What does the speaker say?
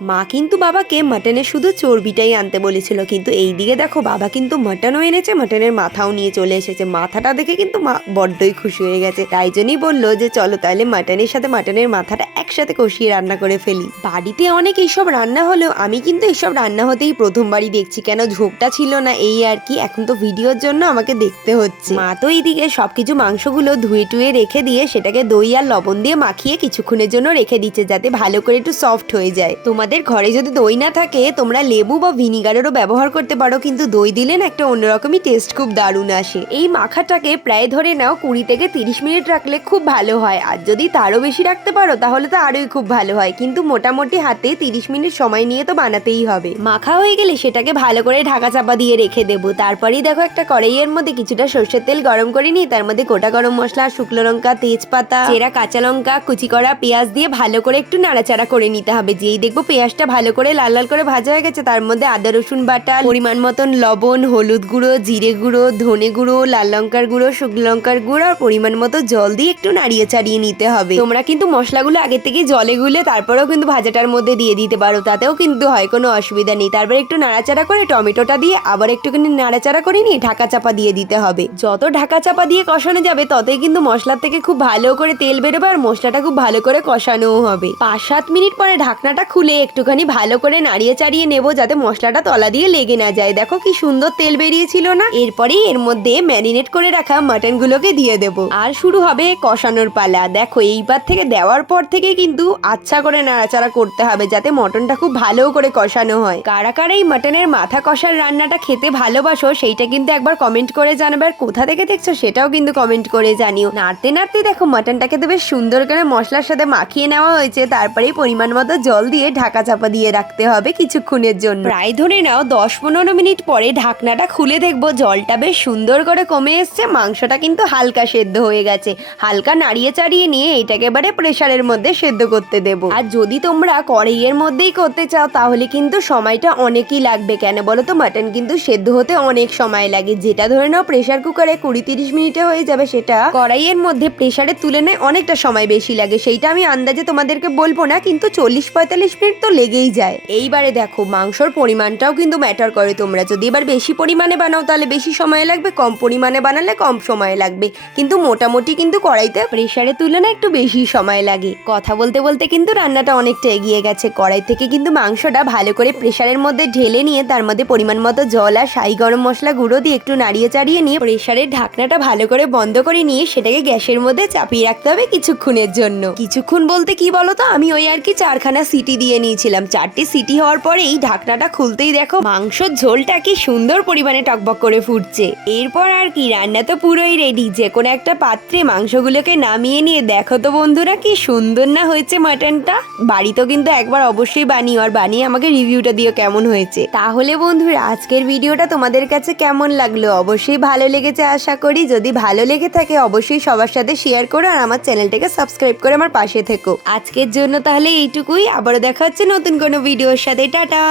মা কিন্তু বাবাকে মাটনের শুধু চর্বিটাই আনতে বলেছিল, কিন্তু এই দিকে দেখো বাবা কিন্তু মাটনও এনেছে মাটনের মাথাও নিয়ে চলে এসেছে। মাথাটা দেখে কিন্তু মা বড্ডই খুশি হয়ে গেছে। তাই জন্যই বলল যে, চলো তাহলে মাটনের সাথে মাটনের মাথাটা একসাথে কষিয়ে রান্না করে ফেলি। বাড়িতে অনেক এইসব রান্না হলেও আমি কিন্তু এইসব রান্না হতেই প্রথমবারই দেখছি, কেন ঝোঁকটা ছিল না এই আর কি, এখন তো ভিডিওর জন্য আমাকে দেখতে হচ্ছে। মা তো এইদিকে সবকিছু মাংসগুলো ধুয়ে টুয়ে রেখে দিয়ে সেটাকে দই আর লবণ দিয়ে মাখিয়ে কিছুক্ষণের জন্য রেখে দিচ্ছে, যাতে ভালো করে একটু সফট হয়ে যায়। তোমাদের ঘরে যদি দই না থাকে, তোমরা লেবু বা ভিনিগারেরও ব্যবহার করতে পারো, কিন্তু দই দিলে না একটা অন্যরকমই টেস্ট খুব দারুণ আসে। এই মাখাটাকে প্রায় ধরে নাও কুড়ি থেকে তিরিশ মিনিট রাখলে খুব ভালো হয়। আর যদি তারও বেশি রাখতে পারো, তাহলে তো আরোই খুব ভালো হয়। কিন্তু মোটামুটি হাতে তিরিশ মিনিট সময় নিয়ে তো বানাতেই হবে। মাখা হয়ে গেলে সেটাকে ভালো করে ঢাকা চাপা দিয়ে রেখে দেবো। তারপরেই দেখো একটা কড়াইয়ের মধ্যে কিছুটা সর্ষের তেল গরম করে নিয়ে, তার মধ্যে গোটা গরম মশলা, শুকনো লঙ্কা, তেজপাতা, চেরা কাঁচা লঙ্কা, কুচি করা পেঁয়াজ দিয়ে ভালো করে একটু নাড়াচাড়া করে নিতে হবে। যেই দেখব পেঁয়াজটা ভালো করে লাল লাল করে ভাজা হয়ে গেছে। তার মধ্যে আদা, রসুন বাটা, পরিমাণ মতন লবণ, হলুদ গুঁড়ো, জিরে গুঁড়ো, ধনে গুঁড়ো, লাল লঙ্কার গুঁড়ো, শুকনো লঙ্কার গুঁড়ো আর পরিমাণ মতো জল দিয়ে একটু নাড়িয়ে চাড়িয়ে নিতে হবে। তোমরা কিন্তু মশলাগুলো আগে থেকে জলে গুলে তারপরেও কিন্তু ভাজাটার মধ্যে দিয়ে দিতে পারো। তাতেও কিন্তু হয় কোনো অসুবিধা নেই। তারপরে একটু নাড়াচাড়া করে টমেটোটা দিয়ে আবার একটুখানি নাড়াচাড়া করে নিয়ে ঢাকা চাপা দিয়ে দিতে হবে। যত ঢাকা চাপা দিয়ে কষানো যাবে, ততই কিন্তু মশলার থেকে খুব ভালো করে তেল বেরোবে আর মশলাটা খুব ভালো করে কষানোও হবে। পাঁচ সাত মিনিট পরে ঢাকনাটা খুলে একটুখানি ভালো করে নাড়িয়ে চাড়িয়ে নেব যাতে মশলাটা তলা দিয়ে লেগে না যায়। দেখো কি সুন্দর তেল বেরিয়েছিল না? এরপরেই এর মধ্যে ম্যারিনেট করে রাখা মাটনগুলোকে দিয়ে দেবো। আর শুরু হবে কষানোর পালা। দেখো, এইবার থেকে দেওয়ার পর থেকে কিন্তু আচ্ছা করে নাড়াচাড়া করতে হবে যাতে মটনটা খুব ভালো করে কষানো হয়। কারা কারা এই মাটনের মাথা কষার রান্নাটা খেতে ভালোবাসো সেইটা কিন্তু একবার কমেন্ট করে জানাবে। আর কোথা থেকে দেখছ সেটাও কিন্তু কমেন্ট করে জানিও। নাড়তে নাড়তে দেখো, মাটনটাকে তো বেশ সুন্দর করে মশলার সাথে মাখিয়ে নেওয়া হয়েছে। তারপরে পরিমাণ মতো জল দিয়ে ঢাকা চাপা দিয়ে রাখতে হবে কিছুক্ষণের জন্য। প্রায় ধরে নাও দশ পনেরো মিনিট পরে ঢাকনাটা খুলে দেখব, জলটা বেশ সুন্দর করে কমে এসছে, মাংসটা কিন্তু হালকা সেদ্ধ হয়ে গেছে। হালকা নাড়িয়ে চাড়িয়ে নিয়ে এটাকে এবারে প্রেশারের মধ্যে সেদ্ধ করতে দেবো। আর যদি তোমরা কড়াইয়ের মধ্যেই করতে চাও, তাহলে কিন্তু সময়টা অনেকই লাগবে। কেন বলো তো, মাটন কিন্তু সেদ্ধ হতে অনেক সময় লাগে। যেটা ধরে নাও প্রেশার কুকারে কুড়ি তিরিশ মিনিটে হয়ে যাবে, সেটা কড়াইয়ের মধ্যে প্রেশারে তুলে নেয় অনেকটা সময় বেশি লাগে। সেইটা আমি আন্দাজে তোমাদেরকে বলব না, কিন্তু চল্লিশ পঁয়তাল্লিশ মিনিট তো লেগেই যায়। এইবারে দেখো, মাংসর পরিমাণটাও কিন্তু ম্যাটার করে তোমরা। যদি এবার বেশি পরিমাণে বানাও, তাহলে বেশি সময় লাগবে। কম পরিমাণে বানালে কম সময় লাগবে। কিন্তু মোটামুটি কিন্তু কড়াইতে প্রেশারে তুলে না একটু বেশি সময় লাগে। কথা বলতে বলতে কিন্তু রান্নাটা অনেকটা এগিয়ে গেছে। কড়াই থেকে কিন্তু মাংসটা ভালো করে প্রেশারের মধ্যে ঢেলে নিয়ে, তার মধ্যে পরিমাণ মতো জল আর শাহি গরম মশলা গুঁড়ো দিয়ে একটু নাড়িয়ে চাড়িয়ে নিয়ে প্রেশারের ঢাকনাটা ভালো করে বন্ধ করে নিয়ে, সেটাকে গ্যাসের মধ্যে চাপিয়ে রাখতে হবে কিছুক্ষণের জন্য। কিছুক্ষণ বলতে কি বলো তো আমি ওই আর কি চারখানা সিটি দিয়ে নিয়েছিলাম। চারটি সিটি হওয়ার পরে এই ঢাকনাটা খুলতেই দেখো, মাংসর ঝোলটা কি সুন্দর পরিমাণে টকবক করে ফুটছে। এরপর আর কি, রান্না তো পুরোই রেডি যে কোনো একটা পাত্রে মাংসগুলোকে নামিয়ে নিয়ে দেখো তো বন্ধুরা কি সুন্দর না হয়েছে মাটনটা? বাড়িতেও কিন্তু একবার অবশ্যই বানিও, আর বানিয়ে আমাকে রিভিউটা দিও কেমন হয়েছে। তাহলে বন্ধুরা, আজকের ভিডিওটা তোমাদের কাছে কেমন লাগল? অবশ্যই ভালো লেগেছে আশা করি। যদি ভালো লেগে থাকে, অবশ্যই সবার সাথে শেয়ার করো, আর আমার চ্যানেলটাকে সাবস্ক্রাইব করে আমার পাশে থেকো। আজকের জন্য তাহলে এইটুকুই। আবারও দেখা হচ্ছে নতুন কোনো ভিডিওর সাথে। টাটা!